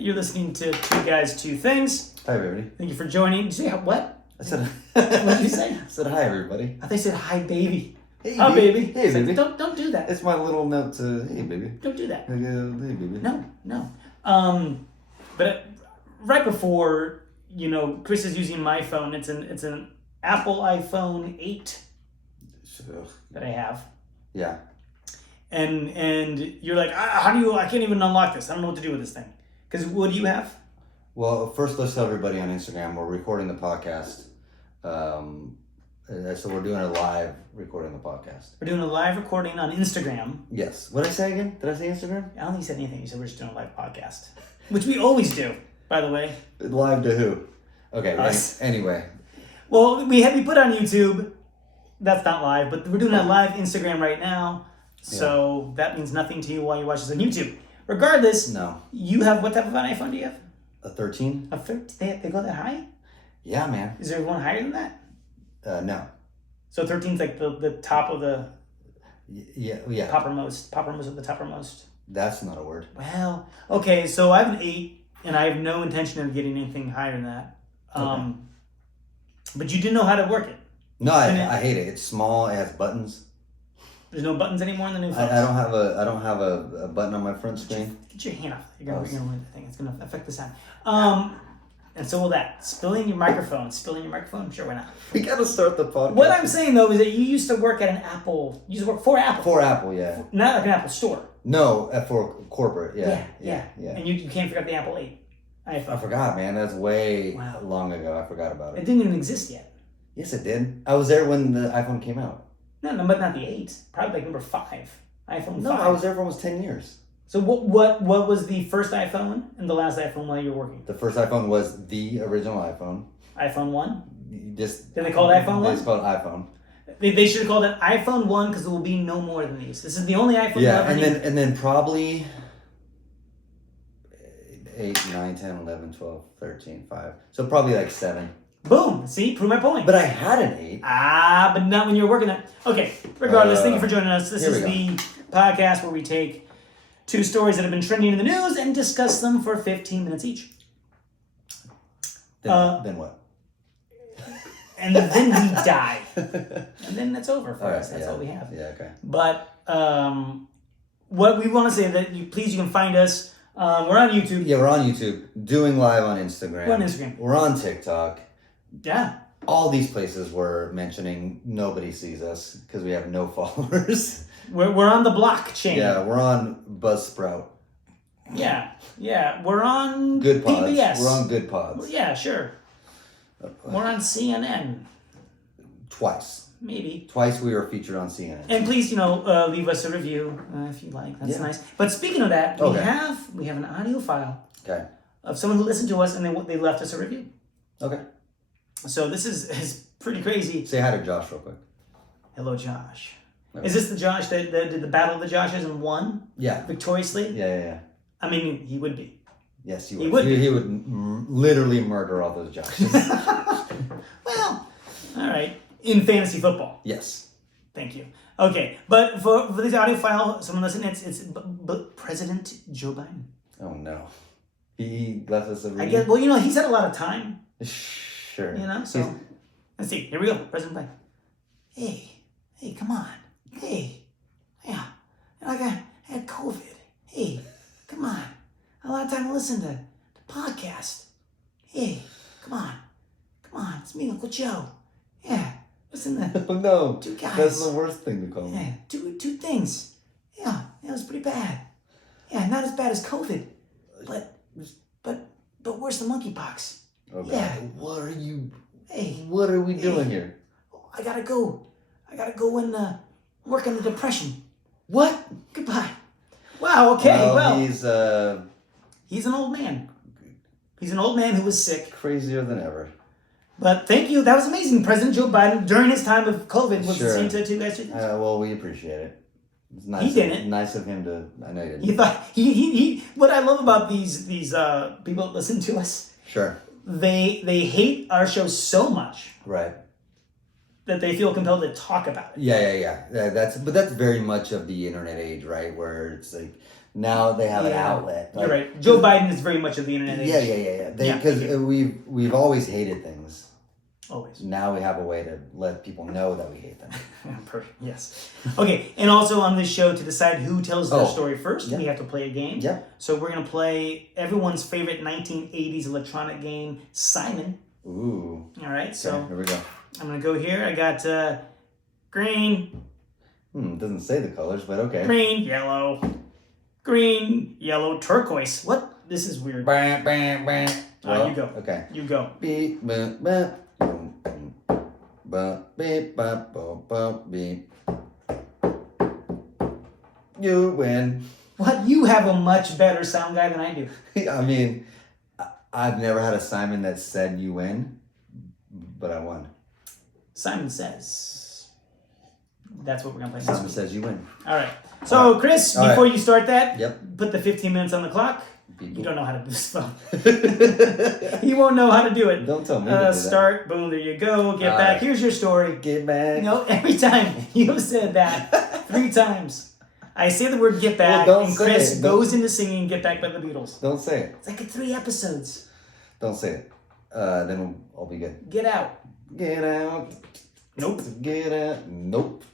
You're listening to Two Guys, Two Things. Hi, everybody. Thank you for joining. Did you say what? I said. What did you say? I said hi, everybody. I thought you said hi, baby. Hey, Hi, baby. Hey, baby. Don't do that. It's my little note to hey, baby. Don't do that. Hey, baby. No. But right before, Chris is using my phone. It's an Apple iPhone 8 that I have. Yeah. And you're like, I can't even unlock this. I don't know what to do with this thing. Because what do you have? Well, first, let's tell everybody on Instagram we're recording the podcast. So we're doing a live recording the podcast. We're doing a live recording on Instagram. Yes. What did I say again? Did I say Instagram? I don't think you said anything. You said we're just doing a live podcast. Which we always do, by the way. Live to who? Okay. Us. Anyway. Well, we put on YouTube. That's not live, but we're doing a live Instagram right now. So that means nothing to you while you watch this on YouTube. Regardless, No. You have, what type of an iPhone do you have? A 13? A 13? They go that high? Yeah, man. Is there one higher than that? No. So 13 is like the top of the Yeah. poppermost of the toppermost. That's not a word. Well, okay, so I have an 8, and I have no intention of getting anything higher than that. Okay. But you didn't know how to work it. No, I hate it. It's small. It has buttons. There's no buttons anymore in the new phones. I don't have a button on my front screen. Get your hand off. You're gonna ruin the thing. It's gonna affect the sound. And so will that. Spilling your microphone. Sure, why not? We gotta start the podcast. What I'm saying though is that you used to work at an Apple. You used to work for Apple. For Apple, yeah. Not like an Apple store. No, for corporate, yeah. And you can't forget the Apple 8 iPhone. I forgot, man. That's way long ago. I forgot about It it. didn't even exist yet. Yes, it did. I was there when the iPhone came out. No, but not the 8. Probably like number 5. iPhone 5. No, I was there for almost 10 years. So what was the first iPhone and the last iPhone while you were working? The first iPhone was the original iPhone. iPhone 1? Did they call it iPhone 1? They just called it iPhone. They should have called it iPhone 1 because there will be no more than these. This is the only iPhone. Yeah, and then probably 8, 9, 10, 11, 12, 13, 5. So probably like 7. Boom! See, prove my point. But I had an 8. But not when you were working that. Okay, regardless, thank you for joining us. This is the podcast where we take 2 stories that have been trending in the news and discuss them for 15 minutes each. Then what? And then we die. And then it's over for us. That's all we have. Yeah, okay. But what we want to say that you can find us. We're on YouTube. Yeah, we're on YouTube. Doing live on Instagram. We're on Instagram. We're on TikTok. Yeah. All these places we're mentioning, nobody sees us because we have no followers. We're on the blockchain. Yeah, we're on Buzzsprout. Yeah. We're on Good Pods. PBS. We're on Good Pods. Yeah, sure. We're on CNN. Twice. Maybe. Twice we were featured on CNN. And please, leave us a review if you like. That's nice. But speaking of that, we have an audio file of someone who listened to us and they left us a review. Okay. So this is pretty crazy. Say hi to Josh real quick. Hello, Josh. Okay. Is this the Josh that did the Battle of the Joshes and won? Yeah. Victoriously? Yeah. I mean, he would be. Yes, he would. He would literally murder all those Joshes. Well, all right. In fantasy football. Yes. Thank you. Okay, but for this audio file, someone listen. It's President Joe Biden. Oh no, he left us a review. I guess. Well, he's had a lot of time. Sure. So let's see. Here we go. President Biden. Hey, come on. Hey, yeah. I had COVID. Hey, come on. A lot of time to listen to the podcast. Hey, come on. It's me, Uncle Joe. Yeah. Listen to oh no, 2 guys. That's the worst thing to call me. Yeah, two things. Yeah, it was pretty bad. Yeah, not as bad as COVID, but worse than monkeypox. Oh God. Yeah. What are you? Hey. What are we doing here? I gotta go and work on the depression. What? Goodbye. Wow. Okay. Well, he's an old man. He's an old man who was sick. Crazier than ever. But thank you. That was amazing. President Joe Biden, during his time of COVID, was listening to 2 guys. Well, we appreciate it. It's nice. He didn't. Nice of him to. I know he didn't. He thought he. What I love about these people that listen to us. Sure. They hate our show so much. Right. That they feel compelled to talk about it. Yeah. That's very much of the internet age, right? Where it's like Now they have an Yeah. outlet. You're right. Joe Biden is very much of the internet age. Yeah. Because we've always hated things. Always. Now we have a way to let people know that we hate them. Perfect. Yes. Okay. And also on this show, to decide who tells their story first, Yep. we have to play a game. Yep. So we're going to play everyone's favorite 1980s electronic game, Simon. Ooh. All right. So Okay, here we go. I'm going to go here. I got green. It doesn't say the colors, but okay. Green, yellow. Green, yellow, turquoise. What? This is weird. Bam, bam, bam. Well, you go. Okay. You go. Beep, beep, beep. Beep, beep, beep, beep. You win. What? You have a much better sound guy than I do. I mean, I've never had a Simon that said you win, but I won. Simon Says. That's what we're going to play Simon next week. says you win. All right. So, Chris, All before you start that, Yep. put the 15 minutes on the clock. Beep, You don't know how to do this phone. boop. You won't know how to do it. Don't tell me to do that. Start. Boom. There you go. Get All back. right. Here's your story. Get back. You know, every time you've said that 3 times. I say the word get back, Well, don't and say Chris it. goes into singing Get Back by the Beatles. Don't say it. It's like 3 episodes. Don't say it. Then I'll be good. Get out. Get out. Nope. Get out. Nope.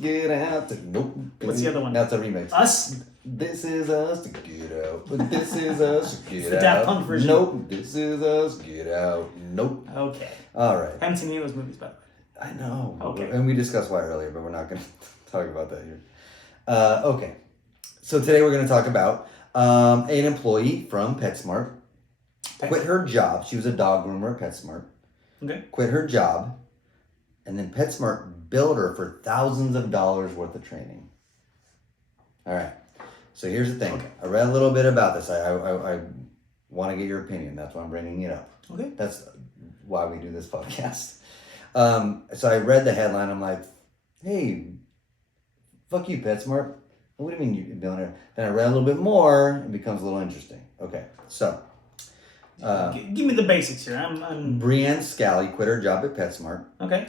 Get out. Nope. What's the other one? That's a remix. Us. This is us to get out. This is us to get out. the Daft Punk version. Nope. This is us get out. Nope. Okay. All right. Haven't seen any of those movies, by the way. I know. Okay. And we discussed why earlier, but we're not going to talk about that here. Okay. So today we're going to talk about an employee from Petsmart. Quit her job. She was a dog groomer at Petsmart. Okay. Quit her job. And then Petsmart billed her for thousands of dollars worth of training. All right. So here's the thing. Okay. I read a little bit about this. I want to get your opinion. That's why I'm bringing it up. Okay. That's why we do this podcast. So I read the headline. I'm like, hey, fuck you, Petsmart. What do you mean you're billing her? Then I read a little bit more. It becomes a little interesting. Okay. So. Give me the basics here. I'm Brienne Scally quit her job at Petsmart okay.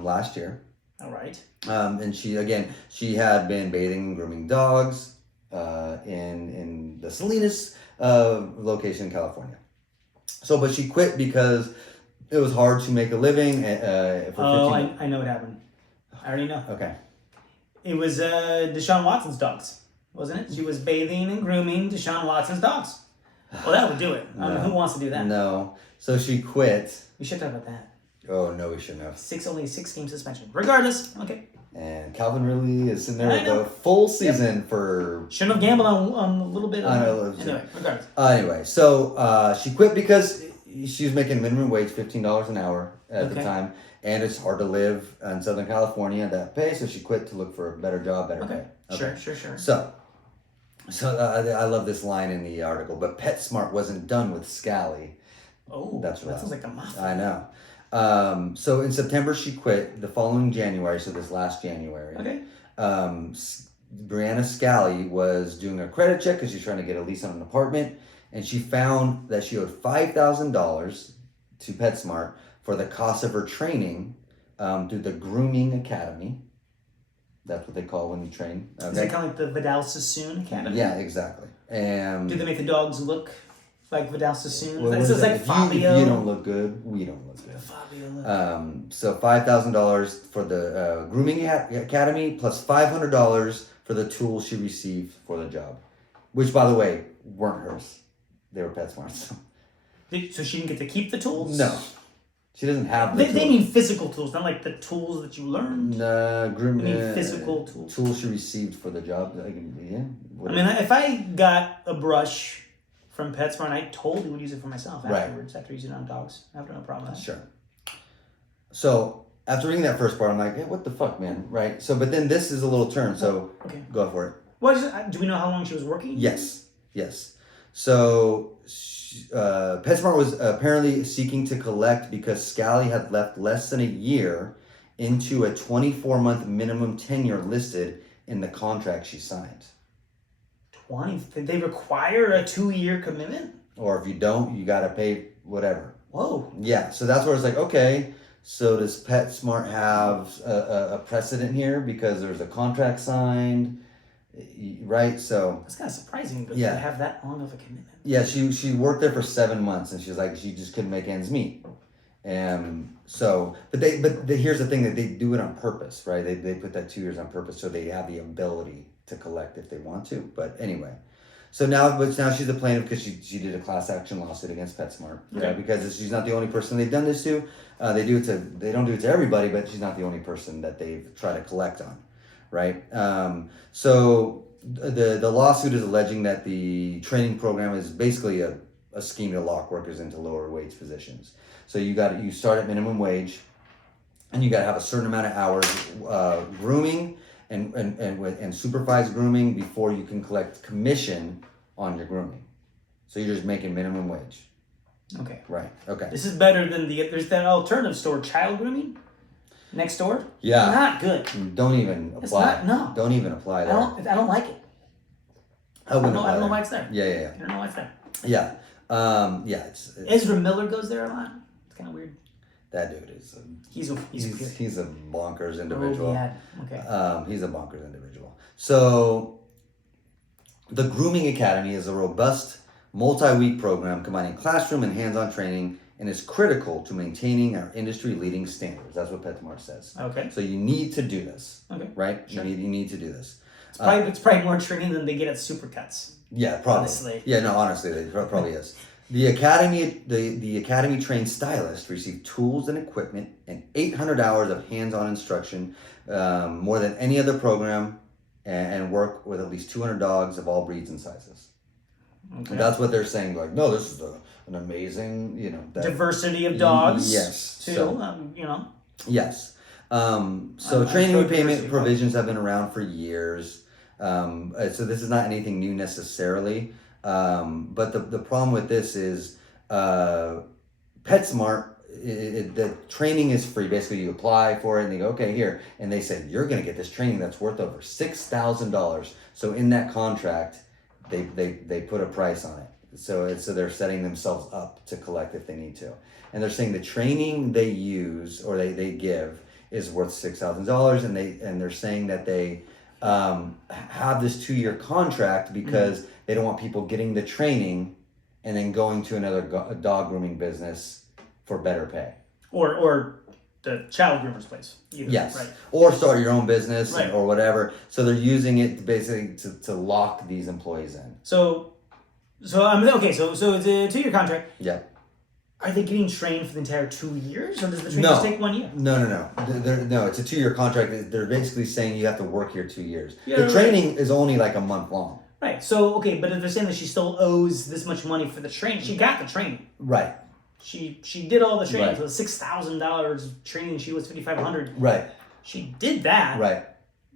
last year. All right. And she had been bathing and grooming dogs in the Salinas location in California. So, but she quit because it was hard to make a living. I know what happened. I already know. Okay. It was Deshaun Watson's dogs, wasn't it? She was bathing and grooming Deshaun Watson's dogs. Well, that would do it. I mean, who wants to do that? No. So she quit. We should talk about that. Oh, no, we shouldn't have. Only a 6-game suspension. Regardless, okay. And Calvin really is sitting there I with know. a full season for... Shouldn't have gambled on a little bit of... I know. Anyway, regardless. Anyway, so she quit because she was making minimum wage, $15 an hour at the time. And it's hard to live in Southern California at that pay, so she quit to look for a better job, better pay. Okay. Sure. So I love this line in the article, but PetSmart wasn't done with Scally. Oh, that sounds like a mafia. I know. So in September, she quit. The following January, so this last January. Okay. Brianna Scally was doing a credit check because she's trying to get a lease on an apartment, and she found that she owed $5,000 to PetSmart for the cost of her training through the Grooming Academy. That's what they call when you train. Okay? Is it kind of like the Vidal Sassoon Academy? Yeah, exactly. And do they make the dogs look like Vidal Sassoon? Well, It's just like Fabio. If you don't look good, we don't look good. Fabio look. So $5,000 for the Grooming Academy plus $500 for the tools she received for the job, which, by the way, weren't hers. They were PetSmart's. So she didn't get to keep the tools? No. She doesn't have the They mean physical tools, not like the tools that you learned. Grooming. I mean physical tools. Tools she received for the job. Yeah. I mean, if I got a brush from PetSmart, I totally would use it for myself afterwards, after using it on dogs. I have no problem with that. Sure. So after reading that first part, I'm like, hey, what the fuck, man? Right? So, but then this is a little turn, so go for it. Well, do we know how long she was working? Yes. So PetSmart was apparently seeking to collect because Scally had left less than a year into a 24-month minimum tenure listed in the contract she signed. 20? Did they require a 2-year commitment? Or if you don't, you got to pay whatever. Whoa. Yeah, so that's where it's like, okay, so does PetSmart have a precedent here because there's a contract signed? right? So That's kind of surprising that Yeah. you have that long of a commitment. yeah, she worked there for 7 months, and she was like, she just couldn't make ends meet. And so, here's the thing, that they do it on purpose, right? They put that 2 years on purpose so they have the ability to collect if they want to. But anyway, so now she's a plaintiff because she did a class action lawsuit against PetSmart. Okay. Because she's not the only person they've done this to. They don't do it to everybody, but she's not the only person that they've tried to collect on, right? So the lawsuit is alleging that the training program is basically a scheme to lock workers into lower wage positions. So you start at minimum wage, and you got to have a certain amount of hours grooming and supervised grooming before you can collect commission on your grooming. So you're just making minimum wage. Okay. Right. Okay. This is better than there's that alternative store, child grooming, next door. Yeah. Not good. Don't even It's apply. not, no. Don't even apply there. I don't like it. I wouldn't I don't know apply why it's there. Yeah. I don't know why it's there. Yeah. It's Ezra Miller goes there a lot. It's kind of weird. that dude is. He's He's a bonkers individual. Oh, yeah. Okay. He's a bonkers individual. So, the Grooming Academy is a robust, multi-week program combining classroom and hands-on training, and is critical to maintaining our industry-leading standards. That's what Petsmart says. Okay. So you need to do this. Okay. Right? Sure. You need to do this. It's probably more training than they get at Supercuts. Yeah, probably. Honestly. Yeah, no, honestly, it probably is. The academy trained stylists receive tools and equipment and 800 hours of hands-on instruction, more than any other program, and work with at least 200 dogs of all breeds and sizes. Okay. And that's what they're saying. Like, no, this is an amazing, Diversity of dogs. Yes. Too. So, Yes. So I'm training pro repayment diversity. provisions have been around for years. So this is not anything new necessarily. But the problem with this is PetSmart, the training is free. Basically, you apply for it and they go, okay, here. And they say, you're going to get this training that's worth over $6,000. So in that contract, they put a price on it. So they're setting themselves up to collect if they need to. And they're saying the training they use or they give is worth $6,000. And they're saying that they have this 2-year contract because they don't want people getting the training and then going to another dog grooming business for better pay. Or the child groomer's place. Either. Yes. Right. Or start your own business Right. or whatever. So they're using it basically to lock these employees in. So it's a 2-year contract. Yeah. Are they getting trained for the entire 2 years, or does the training No. just take 1 year? No. No, it's a 2-year contract. They're basically saying you have to work here 2 years. Yeah, the right. training is only like a month long. Right. So but if they're saying that she still owes this much money for the training, she got the training. Right. She did all the training. Right. So the $6,000 training, she was $5,500. Right. She did that. Right.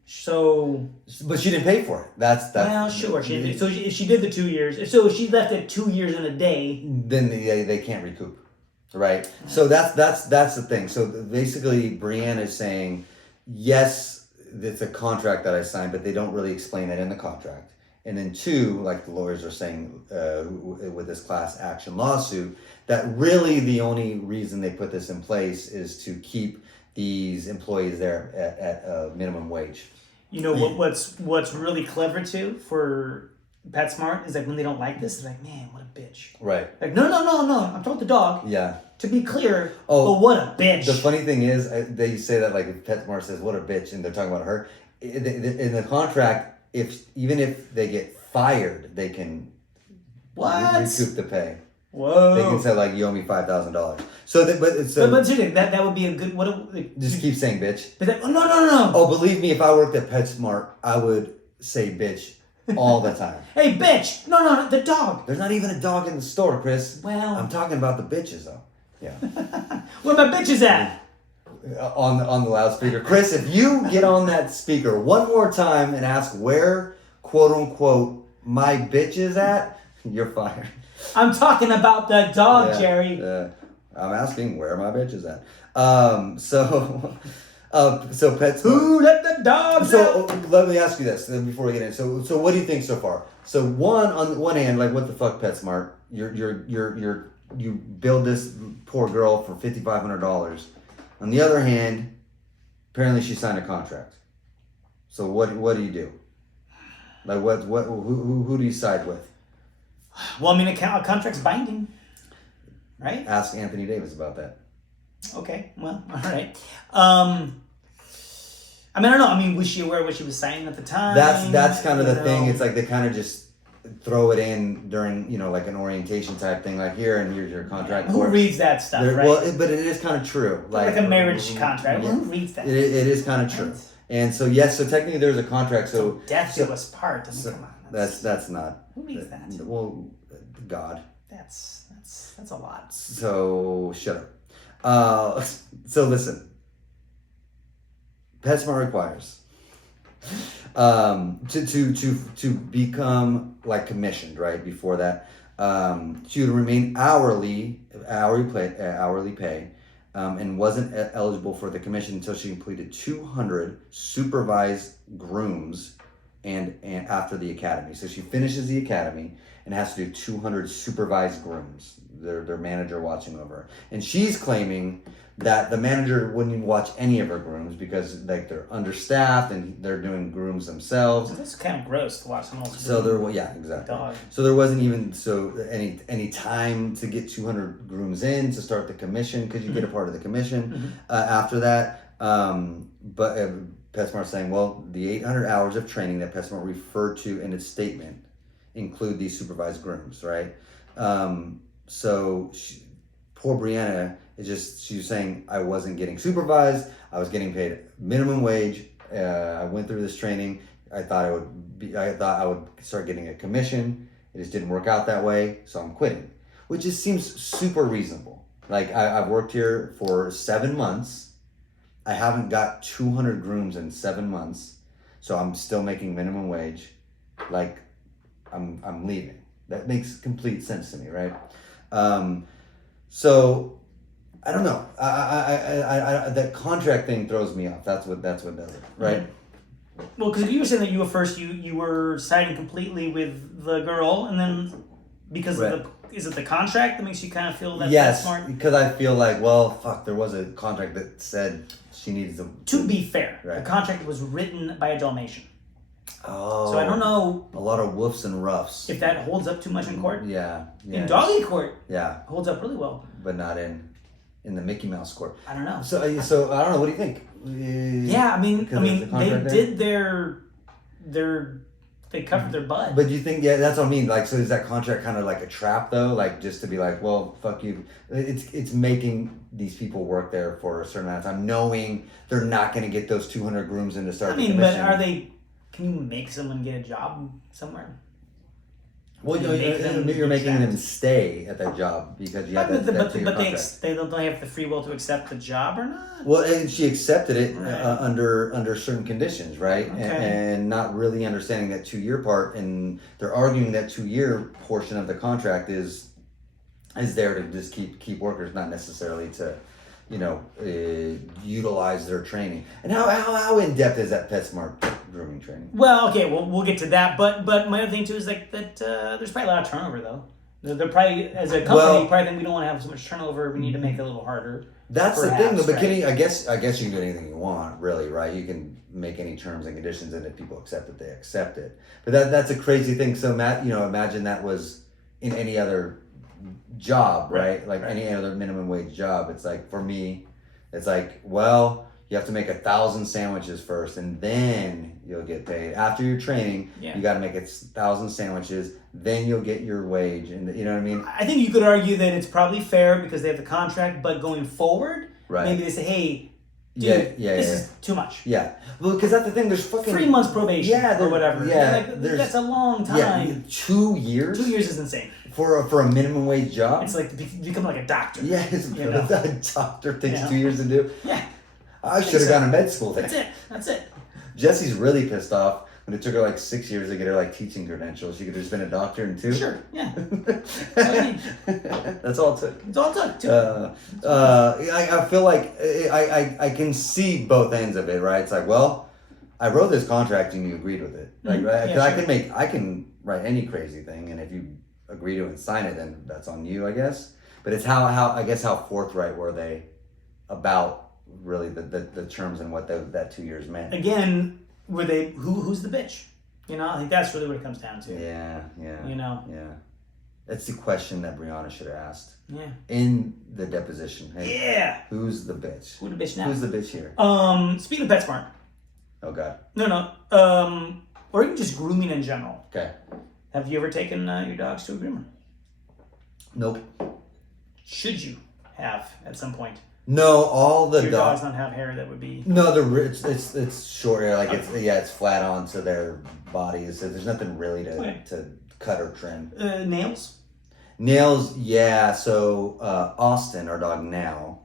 So. But she didn't pay for it. That's Well, sure. She did. So if she did the 2 years, if she left it 2 years in a day, then they can't recoup. Right. So that's the thing. So basically, Brianne is saying, yes, it's a contract that I signed, but they don't really explain that in the contract. And then 2, like the lawyers are saying with this class action lawsuit, that really the only reason they put this in place is to keep these employees there at minimum wage. you know what's really clever too for PetSmart is like when they don't like this, they're like, man, what a bitch. Right. Like, no, I'm talking to the dog. Yeah. To be clear, Oh, but what a bitch. The funny thing is, they say that like if PetSmart says what a bitch, and they're talking about her in the contract. Even if they get fired, they can recoup the pay. Whoa. They can say like you owe me $5,000. But seriously, that would be a good. just keep saying bitch. But no. Oh, believe me, if I worked at PetSmart, I would say bitch all the time. Hey, bitch! No, the dog. There's not even a dog in the store, Chris. Well, I'm talking about the bitches though. Yeah. Where my bitches at? On the loudspeaker. Chris, if you get on that speaker one more time and ask where, quote unquote, my bitch is at, you're fired. I'm talking about the dog, Jerry. I'm asking where my bitch is at. So PetSmart. Who let the dogs out? So let me ask you this before we get in. So what do you think so far? So on one hand, like what the fuck, PetSmart? You build this poor girl for $5,500. On the other hand, apparently she signed a contract. So what do you do? Like who do you side with? Well, I mean, a contract's binding, right? Ask Anthony Davis about that. Okay, well, all right. I mean, I don't know. I mean, was she aware of what she was signing at the time? That's kind of the thing. It's like they kind of just throw it in during, like an orientation type thing, like here and here's your contract. Who reads that stuff, right? Well, but it is kind of true. Like a marriage contract. Yeah, who reads that? It is kind of true. And so yes, so technically there's a contract. So death do us part. I mean, come on. That's not. Who reads that? Well, God. That's a lot. So shut up. So listen. Petsmart requires to become like commissioned, right? Before that, she would remain hourly pay, and wasn't eligible for the commission until she completed 200 supervised grooms and after the academy. So she finishes the academy and has to do 200 supervised grooms. Their manager watching over her, and she's claiming that the manager wouldn't even watch any of her grooms because like they're understaffed and they're doing grooms themselves. This is kind of gross to watch someone else. So exactly. Dog. So there wasn't even any time to get 200 grooms in to start the commission because you get a part of the commission after that. But Petsmart's saying, well, the 800 hours of training that Petsmart referred to in its statement include these supervised grooms, right? So poor Brianna she was saying, I wasn't getting supervised. I was getting paid minimum wage. I went through this training. I thought I would start getting a commission. It just didn't work out that way. So I'm quitting, which just seems super reasonable. Like I've worked here for 7 months. I haven't got 200 grooms in 7 months. So I'm still making minimum wage. Like I'm leaving. That makes complete sense to me, right? So I don't know. I that contract thing throws me off. That's what does it, right? Well, because you were saying that you were siding completely with the girl, and then because of is it the contract that makes you kind of feel that yes, smart? Because I feel like, well, fuck, there was a contract that said she needs to be fair, the contract was written by a Dalmatian. Oh. So I don't know. A lot of woofs and roughs. If that holds up too much in court. Yeah. In doggy court. Yeah. Holds up really well. But not in the Mickey Mouse court. I don't know. So I don't know. What do you think? Yeah, I mean, they did they covered their butt. But do you think? Yeah, that's what I mean. Like, so is that contract kind of like a trap though? Like, just to be like, well, fuck you. It's making these people work there for a certain amount of time, knowing they're not going to get those 200 grooms in to start. I mean, but are they? Can you make someone get a job somewhere? Well, you're making them stay at that job because you have that contract. They don't have the free will to accept the job or not? Well, and she accepted it under certain conditions, right? Okay. And not really understanding that 2-year part, and they're arguing that 2-year portion of the contract is there to just keep workers, not necessarily to, utilize their training. And how in depth is that PetSmart grooming training? Well, okay, we'll get to that. But my other thing too is like that there's probably a lot of turnover though. They're probably, as a company, probably think we don't want to have so much turnover. We need to make it a little harder. That's the thing. The beginning, I guess you can do anything you want, really, right? You can make any terms and conditions, and if people accept it, they accept it. But that's a crazy thing. So imagine that was in any other job, right? Like any other minimum wage job. It's like, for me, it's like, well, you have to make 1,000 sandwiches first, and then you'll get paid. After your training, you got to make 1,000 sandwiches, then you'll get your wage. And you know what I mean? I think you could argue that it's probably fair because they have the contract, but going forward, maybe they say, hey, dude, this is too much. Yeah. Well, because that's the thing. There's fucking 3 months probation or whatever. Yeah. That's a long time. Yeah, 2 years? 2 years is insane. For a minimum wage job? It's like become like a doctor. Yeah, a doctor takes 2 years to do. Yeah. I should have gone to med school there. That's it. Jesse's really pissed off when it took her like 6 years to get her teaching credentials. She could have just been a doctor in 2. Sure, yeah. That's all it took. It's all it took. I feel like I can see both ends of it, right? It's like, well, I wrote this contract and you agreed with it. Like, I can write any crazy thing, and if you agree to it and sign it, then that's on you, I guess. But it's how forthright were they about really the terms and what that 2 years meant. Again, were they who's the bitch? You know, I think that's really what it comes down to. Yeah. You know. Yeah. That's the question that Brianna should have asked. Yeah. In the deposition. Hey, Yeah. who's the bitch? Who the bitch now? Who's the bitch here? Speaking of PetSmart. Oh God. No. Or even just grooming in general. Okay. Have you ever taken your dogs to a groomer? Nope. Should you have at some point? No, all the Do your dogs not have hair that would be? No, it's short hair. Like it's flat onto their bodies. So there's nothing really to cut or trim. Nails. Nails, yeah. So Austin, our dog now,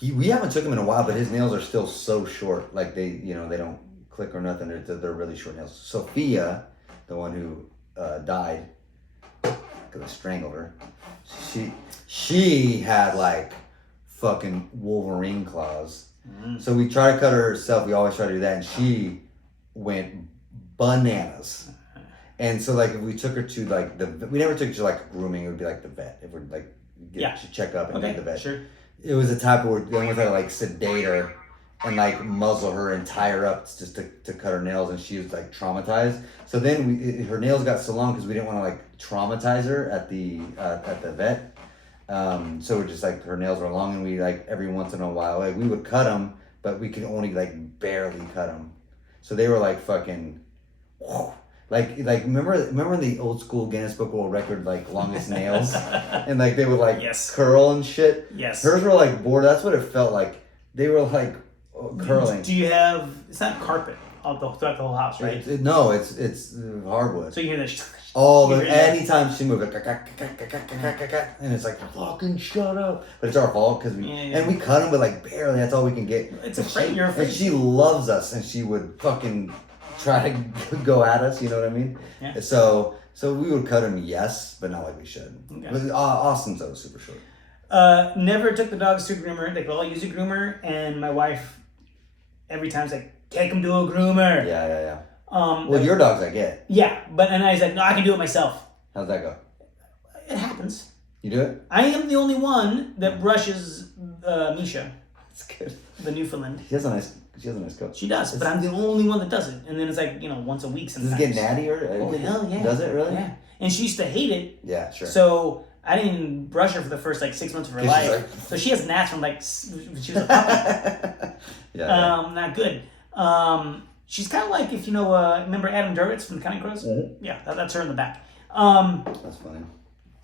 we haven't took him in a while, but his nails are still so short. Like they don't click or nothing. They're really short nails. Sophia, the one who died because I strangled her. She had like fucking Wolverine claws. Mm-hmm. So we try to cut her herself. We always try to do that, and she went bananas. And so like if we took her to like we never took her to like grooming. It would be like the vet. If we're like check up and do the vet. Sure. It was a type where they almost had to like sedate her and like muzzle her and tie her up just to cut her nails, and she was like traumatized. So then her nails got so long because we didn't want to like traumatize her at the vet. So we're just like her nails were long, and we like every once in a while like we would cut them, but we could only like barely cut them. So they were like fucking. Whoa. Like remember the old school Guinness Book World Record like longest nails, and like they would like curl and shit. Yes. Hers were like bored. That's what it felt like. They were like curling. Do you have? It's not carpet throughout the whole house, right? No, it's hardwood. So you hear this. Anytime she moved it, and it's like fucking shut up. But it's our fault because and we cut them, but like barely. That's all we can get. It's afraid you're afraid. And she loves us, and she would fucking try to go at us, you know what I mean? Yeah. So we would cut him, yes, but not like we should. Okay. But Austin's though super short. Never took the dogs to a groomer. They could all use a groomer, and my wife every time's like, take them to a groomer. Yeah. Well, your dogs I get. Yeah, and I was like, no, I can do it myself. How's that go? It happens. You do it? I am the only one that brushes Misha. That's good. The Newfoundland. She has a nice coat. She does, but I'm the only one that does it. And then it's like, once a week sometimes. Does it get natty or? Oh, hell yeah. Does it really? Yeah. And she used to hate it. Yeah, sure. So I didn't brush her for the first 6 months of her life. Like... So she has gnats from when she was a puppy. Yeah. Not good. She's kind of like, if remember Adam Duritz from the Counting Crows? Mm-hmm. Yeah, that's her in the back. That's funny.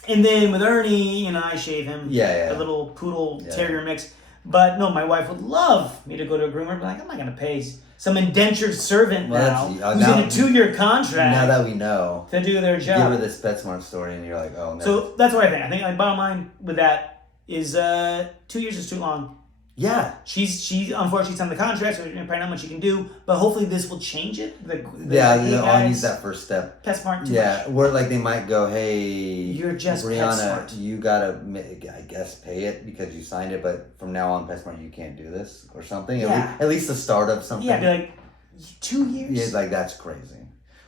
And then with Ernie, I shave him. Yeah. A little poodle terrier mix. But no, my wife would love me to go to a groomer. But like, I'm not going to pay some indentured servant who's in a 2-year contract. Now that we know. To do their job. Give her this Petsmart story and you're like, oh no. So that's what I think. I think like bottom line with that is 2 years is too long. Yeah. She unfortunately signed the contract, so probably not much you can do. But hopefully this will change it. I'll use that first step. PetSmart too much. Where like they might go, hey, you're just Brianna, PetSmart. You gotta, I guess, pay it because you signed it, but from now on, PetSmart, you can't do this or something. Yeah. At least the start of something. Yeah, be like 2 years. Yeah, like that's crazy.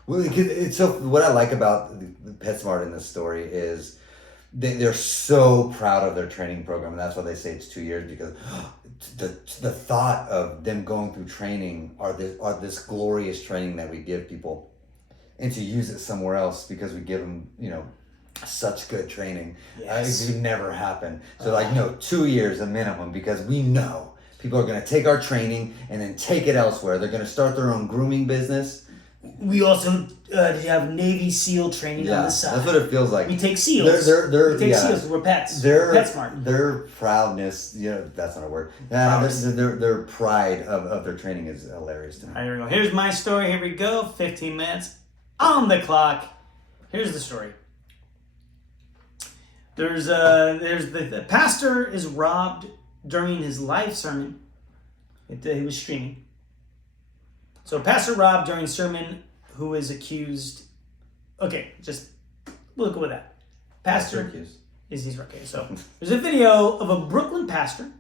Well, it's so. What I like about the PetSmart in this story is they're so proud of their training program, and that's why they say it's 2 years because. The thought of them going through training or this glorious training that we give people, and to use it somewhere else because we give them such good training, it would never happen. So 2 years a minimum because we know people are going to take our training and then take it elsewhere. They're going to start their own grooming business. We also have Navy SEAL training on the side. That's what it feels like. We take SEALs. We take SEAls. We're pets. PetSmart. Their proudness, that's not a word. Their pride of their training is hilarious to me. All right, here we go. Here's my story. Here we go. 15 minutes on the clock. Here's the story. There's the pastor is robbed during his live sermon. He was streaming. So Pastor Rob during sermon who is accused. Okay, just we'll go with that. Pastor accused. He's okay. So there's a video of a Brooklyn pastor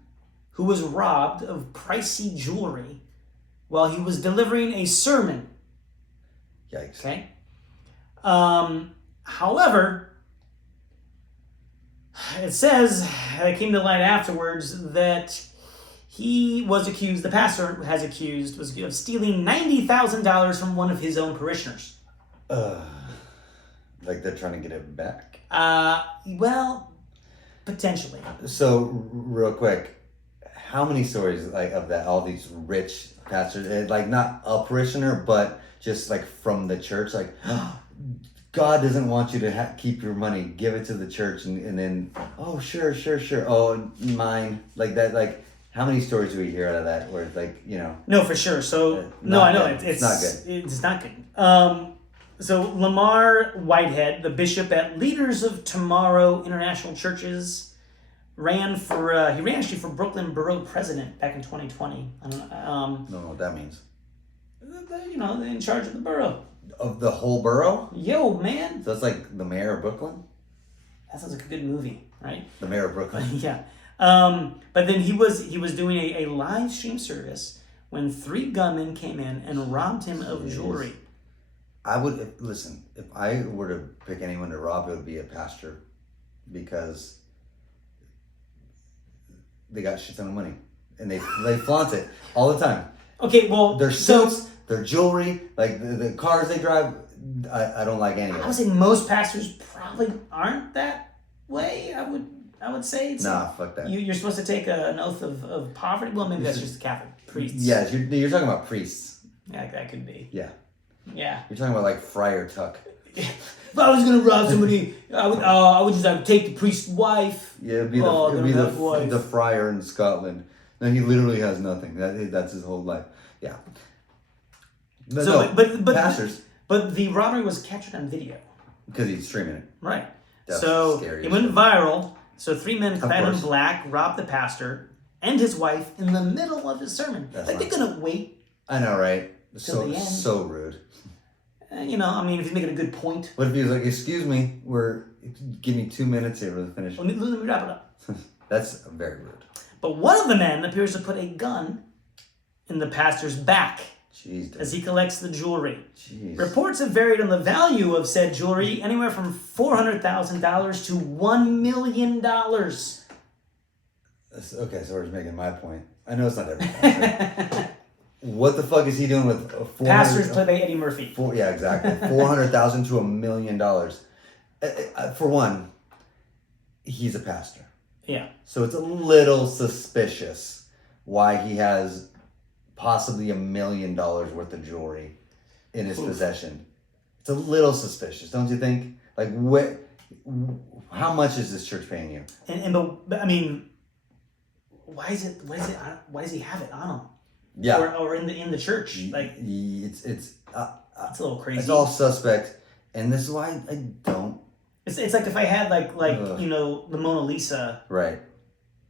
who was robbed of pricey jewelry while he was delivering a sermon. Yikes. Okay. However, it says it came to light afterwards that the pastor was accused of stealing $90,000 from one of his own parishioners. Like they're trying to get it back? Well, potentially. So, real quick, how many stories like of that? All these rich pastors, like not a parishioner, but just like from the church, like God doesn't want you to keep your money. Give it to the church, and then sure. Oh, mine, like that. Like how many stories do we hear out of that? Where it's like No, for sure. So no, I know it's not good. It's not good. So Lamar Whitehead, the bishop at Leaders of Tomorrow International Churches, ran for actually for Brooklyn Borough President back in 2020. I don't know what that means. They're in charge of the borough. Of the whole borough? Yo, man. So it's like the mayor of Brooklyn? That sounds like a good movie, right? The mayor of Brooklyn. Yeah. But then he was doing a live stream service when 3 gunmen came in and robbed him of jewelry. I would listen. If I were to pick anyone to rob, it would be a pastor, because they got shit ton of money and they flaunt it all the time. Okay, well, their suits, their jewelry, like the cars they drive. I don't like any of it. I would say most pastors probably aren't that way. I would say it's fuck that. You're supposed to take an oath of poverty. Well, maybe that's just Catholic priests. Yeah, you're talking about priests. Yeah, that could be. Yeah. Yeah. You're talking about like Friar Tuck. If I was gonna rob somebody, I would just take the priest's wife. Yeah, it'd be the friar in Scotland. No, he literally has nothing. That's his whole life. Yeah. But pastors. But the robbery was captured on video. Because he's streaming it. Right. That's so scary. It went viral. So 3 men clad in black robbed the pastor and his wife in the middle of his sermon. They're gonna wait. I know, right? Till the end. So rude. If he's making a good point. What if he was like, "Excuse me, give me 2 minutes here to finish." Let me wrap it up. That's very rude. But one of the men appears to put a gun in the pastor's back as he collects the jewelry. Jeez. Reports have varied on the value of said jewelry, anywhere from $400,000 to $1 million. Okay, so we're making my point. I know it's not every pastor. What the fuck is he doing with pastors played by Eddie Murphy? Yeah, exactly. $400,000 to $1 million. For one, he's a pastor. Yeah. So it's a little suspicious why he has possibly $1 million worth of jewelry in his possession. It's a little suspicious, don't you think? Like, how much is this church paying you? Why does he have it on him? Yeah. Or in the church? Like, it's a little crazy. It's all suspect, and this is why I don't. It's like if I had the Mona Lisa, right,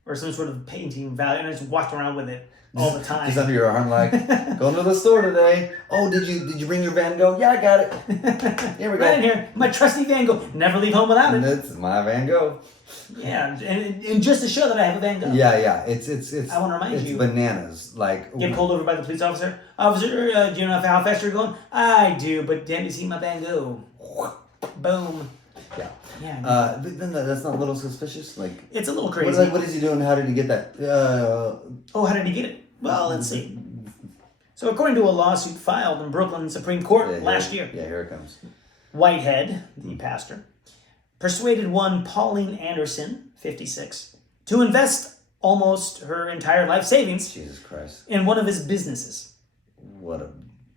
or some sort of painting value, and I just walked around with it all the time. Just under your arm, like going to the store today. Oh, did you bring your Van Gogh? Yeah, I got it. Here we go. Right in here, my trusty Van Gogh. Never leave home without it. It's my Van Gogh. Yeah, and just to show that I have a Van Gogh. Yeah. It's. I want to remind you. It's bananas. Like get pulled over by the police officer. Officer, do you know how fast you're going? I do, but damn, you see my Van Gogh. Boom. Yeah. Yeah. Then that's not a little suspicious. Like it's a little crazy. What is he doing? How did he get that? How did he get it? Well, let's see. So, according to a lawsuit filed in Brooklyn Supreme Court last year, here it comes. Whitehead, the pastor, persuaded one Pauline Anderson, 56, to invest almost her entire life savings Jesus Christ. in one of his businesses.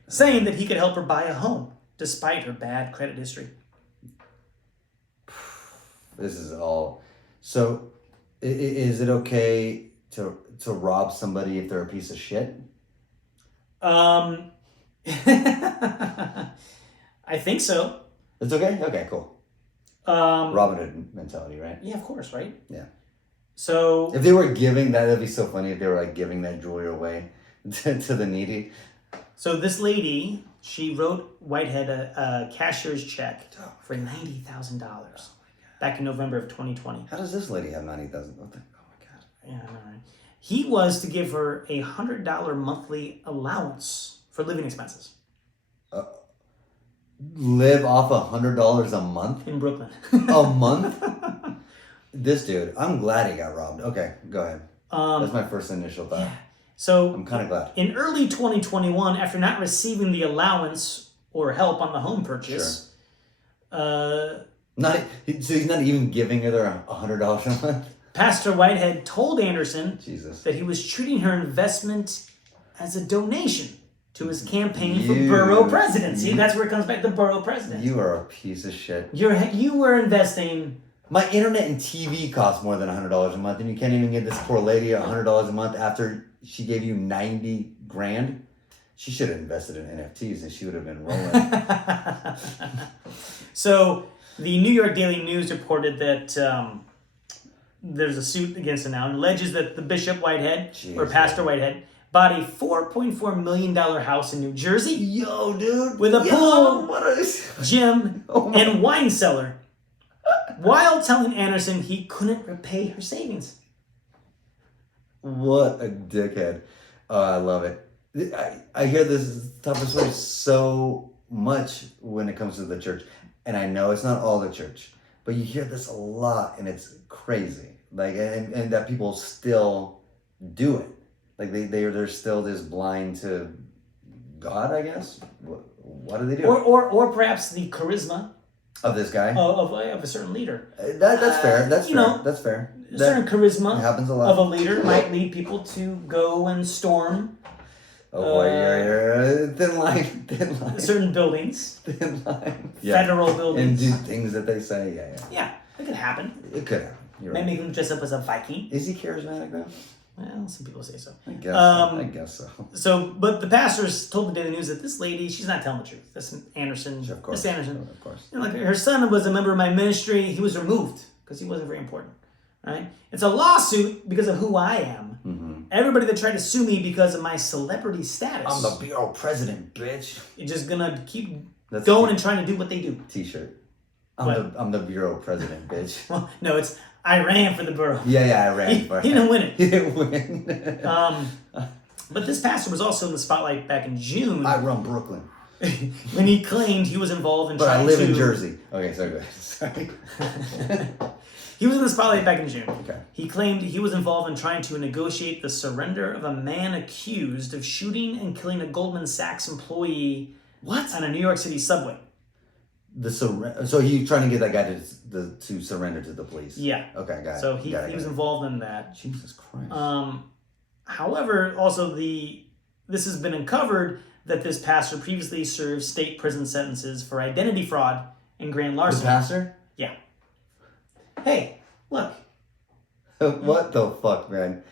Saying that he could help her buy a home despite her bad credit history. This is all. So, is it okay to rob somebody if they're a piece of shit? I think so. It's okay? Okay, cool. Robin Hood mentality, right? Yeah, of course, right? Yeah. So if they were giving that, that'd be so funny if they were like giving that jewelry away to the needy. So this lady, she wrote Whitehead a cashier's check for $90,000 back in November of 2020. How does this lady have $90,000? Oh my God. Yeah, I know, right? He was to give her a $100 monthly allowance for living expenses. Live off $100 a month? In Brooklyn. A month? This dude, I'm glad he got robbed. Okay, go ahead. That's my first initial thought. Yeah. So I'm kind of glad. In early 2021, after not receiving the allowance or help on the home purchase, so he's not even giving her $100 a month. Pastor Whitehead told Anderson Jesus. that he was treating her investment as a donation to his campaign for borough presidency. That's where it comes back to borough president. You are a piece of shit. You were investing. My internet and TV cost more than $100 a month, and you can't even give this poor lady $100 a month after she gave you 90 grand. She should have invested in NFTs, and she would have been rolling. So the New York Daily News reported that there's a suit against him now, and alleges that the Bishop Whitehead, or Pastor Whitehead, bought a $4.4 million house in New Jersey. Yo, dude. With a pool, gym, and wine cellar, while telling Anderson he couldn't repay her savings. What a dickhead. Oh, I love it. I hear this type of story so much when it comes to the church. And I know it's not all the church, but you hear this a lot, and it's crazy. Like, and that people still do it. Like they're still just blind to God, I guess. What do they do? Or perhaps the charisma of this guy, of a certain leader. That's fair. That's fair. That's fair. A certain charisma happens a lot. Of a leader might lead people to go and storm. Oh boy, you're thin line. Certain buildings. Thin line. Federal buildings. And do things that they say. Yeah, it could happen. It could happen. You're Maybe right. make him dress up as a Viking. Is he charismatic though? Well, some people say so. I guess so. So, but the pastors told the Daily News that this lady, she's not telling the truth. This Anderson. Of course. Miss Anderson. Of course. You know, like her son was a member of my ministry. He was removed because he wasn't very important. Right? It's a lawsuit because of who I am. Mm-hmm. Everybody that tried to sue me because of my celebrity status. I'm the bureau president, bitch. You're just gonna keep going and trying to do what they do. T-shirt. I'm the bureau president, bitch. Well, no, it's I ran for the borough. Yeah, I ran. He didn't win it. He didn't win. But this pastor was also in the spotlight back in June. I run Brooklyn. When he claimed he was involved in but I live in Jersey. Okay, sorry, go ahead. Sorry. He was in the spotlight back in June. Okay. He claimed he was involved in trying to negotiate the surrender of a man accused of shooting and killing a Goldman Sachs employee on a New York City subway. So he's trying to get that guy to surrender to the police. Yeah. Okay, got it. So he was involved in that. Jesus Christ. However, also this has been uncovered that this pastor previously served state prison sentences for identity fraud and grand larceny. The pastor? Yeah. Hey, look. What the fuck, man?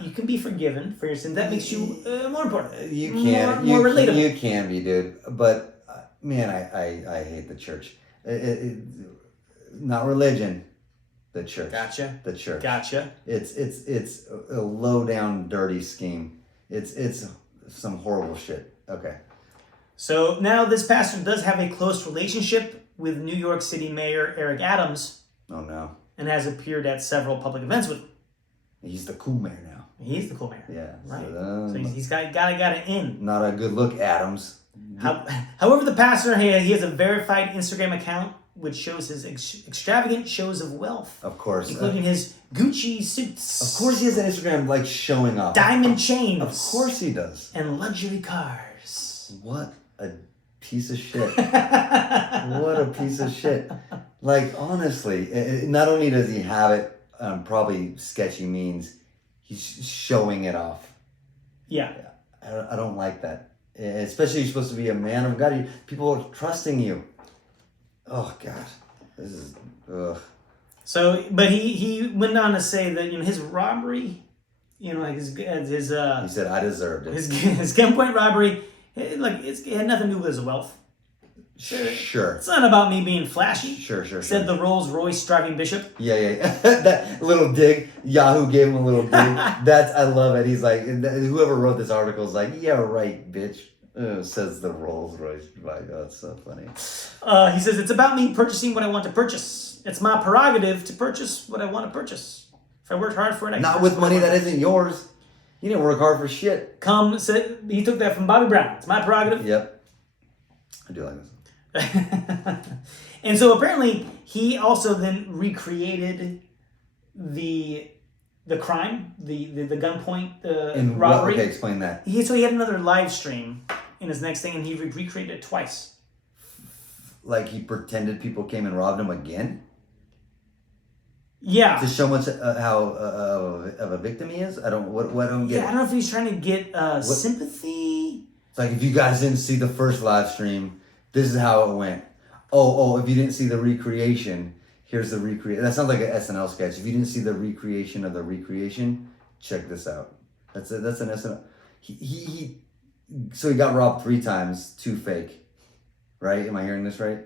You can be forgiven for your sins. That makes you more important. You can. More relatable. You can be, dude. But, man, I hate the church. Not religion. The church. Gotcha. The church. Gotcha. It's a low down, dirty scheme. It's some horrible shit. Okay. So now this pastor does have a close relationship with New York City Mayor Eric Adams. Oh no. And has appeared at several public events with him. He's the cool mayor now. He's the cool mayor. Yeah. Right. So he's got it in. Not a good look, Adams. However, the pastor, he has a verified Instagram account which shows his extravagant shows of wealth. Of course. Including his Gucci suits. Of course he has an Instagram like showing off. Diamond chains. Of course he does. And luxury cars. What a piece of shit. What a piece of shit. Like, honestly, not only does he have it probably sketchy means, he's showing it off. Yeah. I don't like that. Especially you're supposed to be a man of God. People are trusting you. Oh, God. This is... Ugh. So, but he went on to say that, his robbery, like his he said, I deserved it. His gunpoint robbery, it had nothing to do with his wealth. Sure. It's not about me being flashy. Sure. Said the Rolls Royce driving bishop. Yeah. That little dig, Yahoo gave him a little dig. I love it. He's like, whoever wrote this article is like, yeah, right, bitch. Says the Rolls Royce. That's so funny. He says, it's about me purchasing what I want to purchase. It's my prerogative to purchase what I want to purchase. If I worked hard for it, I can Not with money that isn't yours. You didn't work hard for shit. He took that from Bobby Brown. It's my prerogative. Yep. I do like this. And so apparently he also then recreated the the crime, the gunpoint In robbery. Okay, explain that. So he had another live stream in his next thing, and he recreated it twice. Like he pretended people came and robbed him again? Yeah. To show much how of a victim he is? I don't get. Yeah, I don't know if he's trying to get sympathy. It's like, if you guys didn't see the first live stream, this is how it went. Oh, if you didn't see the recreation, here's the recreation. That sounds like an SNL sketch. If you didn't see the recreation of the recreation, check this out. That's an SNL. So he got robbed 3 times, 2 fake. Right? Am I hearing this right?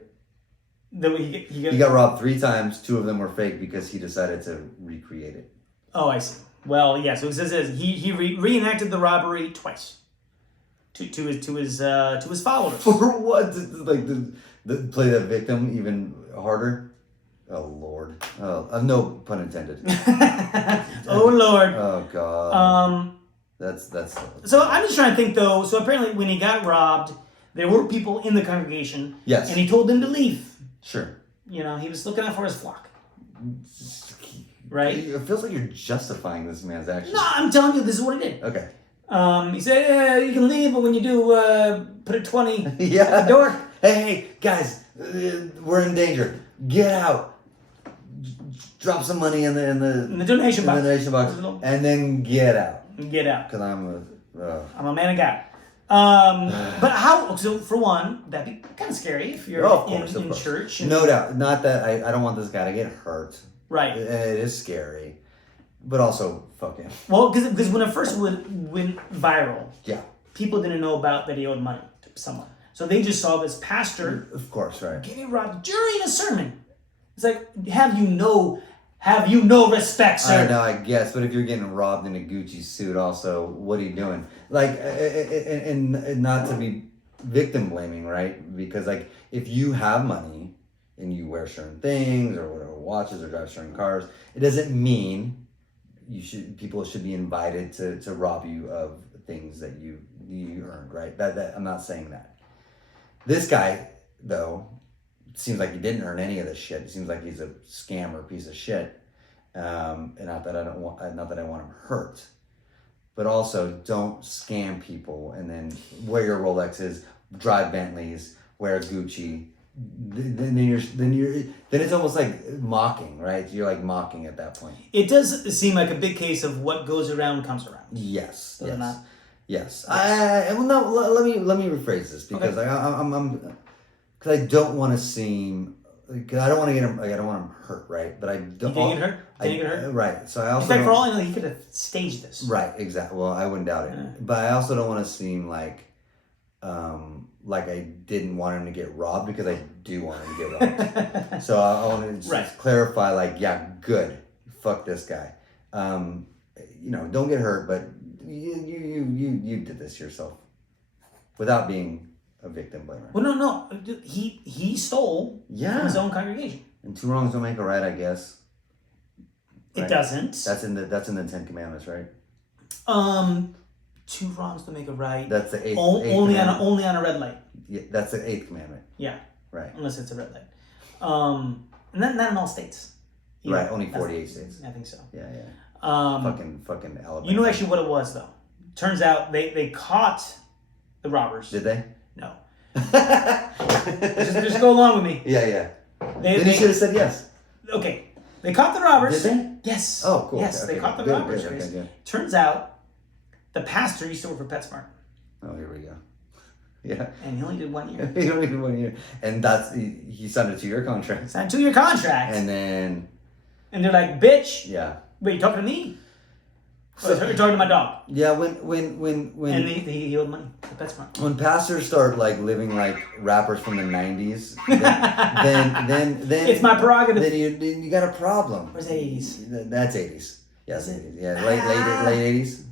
He got robbed 3 times, 2 of them were fake because he decided to recreate it. Oh, I see. Well, yeah. So it says he reenacted the robbery twice to his followers. For what? Like play the victim even harder? Oh Lord. Oh, no pun intended. Oh Lord. Oh God. That's. So I'm just trying to think though. So apparently, when he got robbed, there were people in the congregation. Yes. And he told them to leave. Sure. He was looking out for his flock. Right? It feels like you're justifying this man's actions. No, I'm telling you, this is what he did. Okay. He said, "Yeah, you can leave, but when you do, put a 20 at the door." Hey, guys, we're in danger. Get out. Drop some money in the donation box. In the donation box, and then get out. Get out. Because I'm a man of God. But how? So for one, that'd be kind of scary if you're in church. No doubt. Not that I don't want this guy to get hurt. Right. It is scary, but also fuck him. Well, because when it first went viral, yeah, people didn't know about that he owed money to someone, so they just saw this pastor, of course, right, getting robbed during a sermon. It's like, have you no respect, sir? I know, I guess, but if you're getting robbed in a Gucci suit, also, what are you doing? Like, and not to be victim blaming, right? Because like, if you have money and you wear certain things or whatever, watches or drive certain cars, it doesn't mean people should be invited to rob you of things that you earned, right? That I'm not saying that. This guy, though, seems like he didn't earn any of this shit. It seems like he's a scammer, piece of shit. And not that I want him hurt, but also don't scam people and then wear your Rolexes, drive Bentleys, wear Gucci. Then it's almost like mocking, right? You're like mocking at that point. It does seem like a big case of what goes around comes around. Yes. Does it not? Yes. Well, no. Let me rephrase this because because I don't want to seem. Because I don't want to get him. Like, I don't want him hurt, right? But I don't. Did he get hurt? Did he get hurt? Right. So I also. In fact, for all I know, he could have staged this. Right. Exactly. Well, I wouldn't doubt it. Yeah. But I also don't want to seem like I didn't want him to get robbed, because I do want him to get robbed. So I want to just clarify. Like, yeah, good. Fuck this guy. Don't get hurt, but you did this yourself, without being a victim blamer. Well, no. He stole from his own congregation. And 2 wrongs don't make a right, I guess. Right? It doesn't. That's in the 10 Commandments, right? 2 wrongs don't make a right. That's the 8th. Only on a red light. Yeah, that's the 8th commandment. Yeah. Right. Unless it's a red light. And not in all states. Either. Right. Only 48 states. I think so. Yeah. Fucking Alabama. You know actually what it was though. Turns out they caught the robbers. Did they? No. just go along with me. Yeah. Then you should have said yes. Okay. They caught the robbers. Did they? Yes. Oh, cool. Yes, okay. They caught the robbers. Good. Turns out the pastor used to work for Petsmart. Oh, here we go. Yeah. And he only did 1 year. He only did 1 year. And he signed a 2-year contract. Signed a 2-year contract. And then... And they're like, bitch. Yeah. Wait, you talking to me? You're talking to my dog. Yeah, when and he owed money to Petsmart. When pastors start like living like rappers from the 90s, then it's my prerogative. Then you got a problem. Where's the 80s? That's 80s. Yes, 80s. Yeah, late 80s.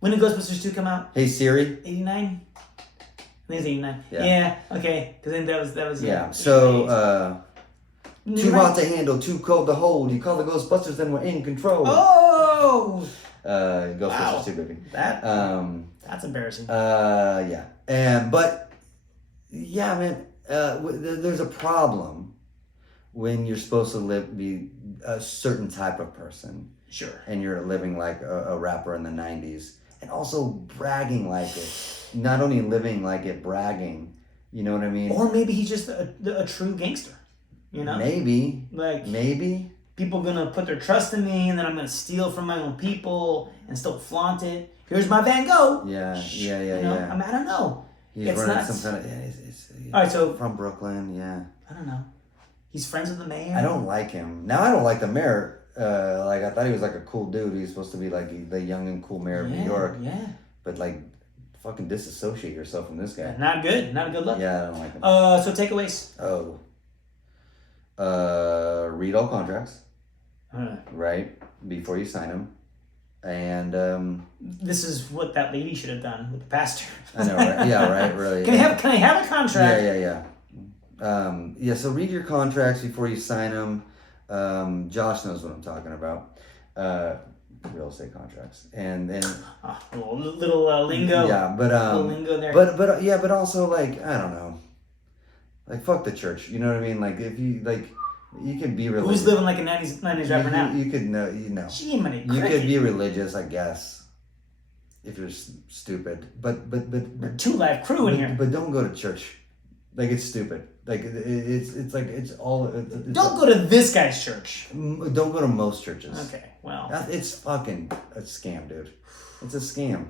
When did Ghostbusters 2 come out? Hey Siri. 89. I think it's 89. Yeah. Okay. Because then that was. Yeah. So. Too hot to handle, too cold to hold. You call the Ghostbusters, then we're in control. Oh. Ghostbusters 2, baby. That's embarrassing. Yeah. But yeah, man. There's a problem when you're supposed to a certain type of person, Sure. and you're living like a rapper in the 90s, and also bragging like it. Not only living like it, bragging. You know what I mean? Or maybe he's just a true gangster. You know? Maybe. Like, Maybe. people gonna put their trust in me, and then I'm gonna steal from my own people and still flaunt it. Here's my Van Gogh. Yeah. You know? I mean, I don't know. He's It's running nuts. some kind of. Yeah, he's All right, so from Brooklyn. Yeah. I don't know. He's friends with the mayor. I don't like him. Now I don't like the mayor. Like I thought he was like a cool dude. He's supposed to be like the young and cool mayor of New York. Yeah. But like, fucking disassociate yourself from this guy. Not good. Not a good look. Yeah, I don't like him. So takeaways. Oh. Read all contracts, right, before you sign them. And this is what that lady should have done with the pastor. I know, right? Yeah, right. Really. Can I have a contract? Yeah. So read your contracts before you sign them. Josh knows what I'm talking about. Real estate contracts and A little lingo. Yeah, but little lingo there. but also like I don't know, like fuck the church. You know what I mean? Like if you like, you can be religious. Who's living like a 90s rapper now? You could know. Jiminy You cricket. could be religious, I guess, if you're stupid. But 2 Live Crew in here. But don't go to church. Like it's stupid. Like it's like it's all. Don't go to this guy's church. Don't go to most churches. Okay, well. It's fucking a scam, dude. It's a scam.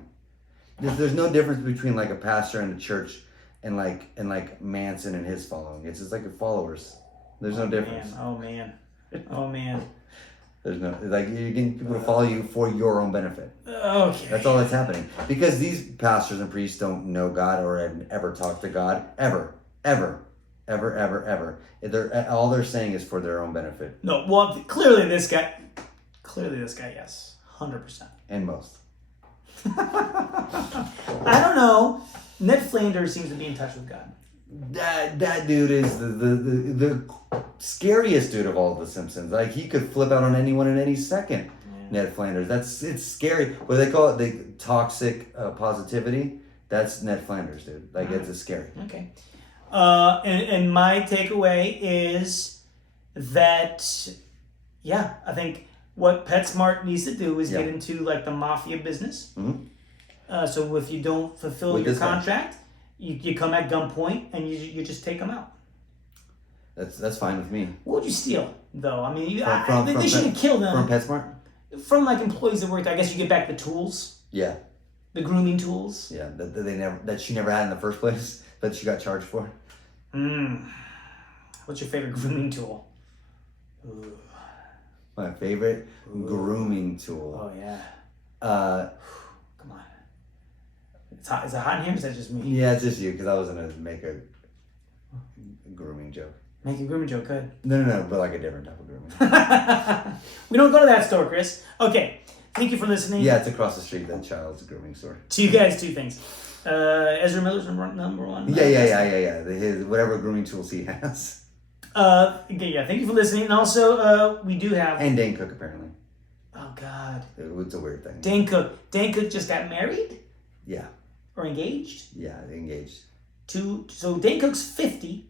There's no difference between like a pastor and a church and like Manson and his following. It's just like your followers. There's no difference. Oh man. There's no, like, you're getting people to follow you for your own benefit. Okay. That's all that's happening. Because these pastors and priests don't know God or have ever talked to God. Ever. All they're saying is for their own benefit. No, well, clearly this guy, yes. 100%. And most. I don't know. Ned Flanders seems to be in touch with God. That dude is the scariest dude of all the Simpsons. Like, he could flip out on anyone in any second. Yeah. Ned Flanders. It's scary. What do they call it? The toxic positivity. That's Ned Flanders, dude. Like, it's scary. Okay. And my takeaway is that, I think what Petsmart needs to do is get into like the mafia business. Mm-hmm. So if you don't fulfill your contract, you come at gunpoint and you just take them out. That's fine with me. What would you steal though? I mean, they shouldn't kill them. From Petsmart? From like employees that work there. I guess you get back the tools. Yeah. The grooming tools. Yeah, that she never had in the first place, that she got charged for. What's your favorite grooming tool? Ooh. My favorite grooming tool. Oh yeah. Come on. It's hot. Is it hot in here? Or is that just me? Yeah, it's just you, because I was gonna make a grooming joke. Make a grooming joke, good. No, but like a different type of grooming. We don't go to that store, Chris. Okay. Thank you for listening. Yeah, it's across the street, that child's grooming store. To you guys, 2 things. Ezra Miller's number 1. Yeah. His whatever grooming tools he has. Thank you for listening. And also, we do have... And Dane Cook, apparently. Oh, God. It's a weird thing. Dane Cook just got married? Yeah. Or engaged? Yeah, engaged. So Dane Cook's 50.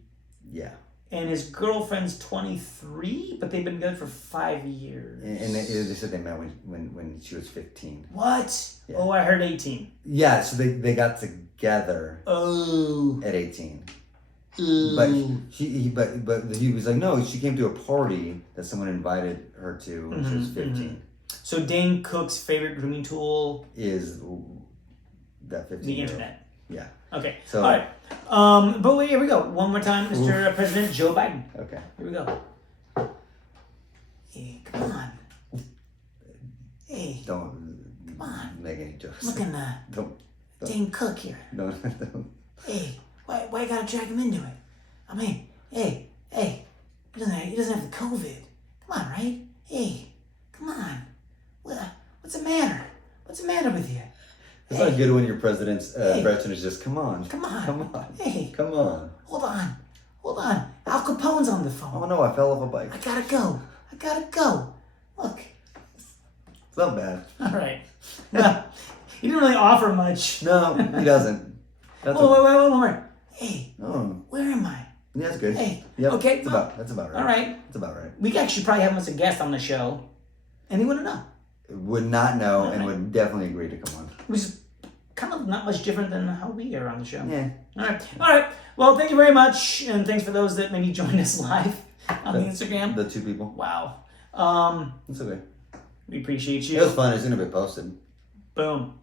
Yeah. And his girlfriend's 23, but they've been together for 5 years. And they said they met when she was 15. What? Yeah. Oh, I heard 18. Yeah, so they got together. Oh. At 18. Ooh. But he was like, no, she came to a party that someone invited her to when she was 15. Mm-hmm. So Dane Cook's favorite grooming tool is that 15. The internet. Yeah. Okay. So, all right. But wait, here we go. One more time, Mr. President Joe Biden. Okay. Here we go. Hey, come on. Hey. Don't come on. Make any jokes. Look at don't. Dane Cook here. Don't. Hey, why you gotta drag him into it? I mean, hey, he doesn't have the COVID. Come on, right? Hey, come on. What's the matter? What's the matter with you? It's not good when your president's question is just, come on. Hey. Come on. Hold on. Al Capone's on the phone. Oh no, I fell off a bike. I gotta go. Look. It's not bad. All right. No, he didn't really offer much. No, he doesn't. Wait. Hey, Oh. where am I? Yeah, that's good. Hey. Yep. Okay. That's about right. All right. That's about right. We actually probably have him as a guest on the show. And he wouldn't know. Would not know All and right. would definitely agree to come on. Which is kind of not much different than how we are on the show. Yeah. All right. Well, thank you very much. And thanks for those that maybe joined us live on the Instagram. The 2 people. Wow. It's okay. We appreciate you. It was fun. It's going to be posted. Boom.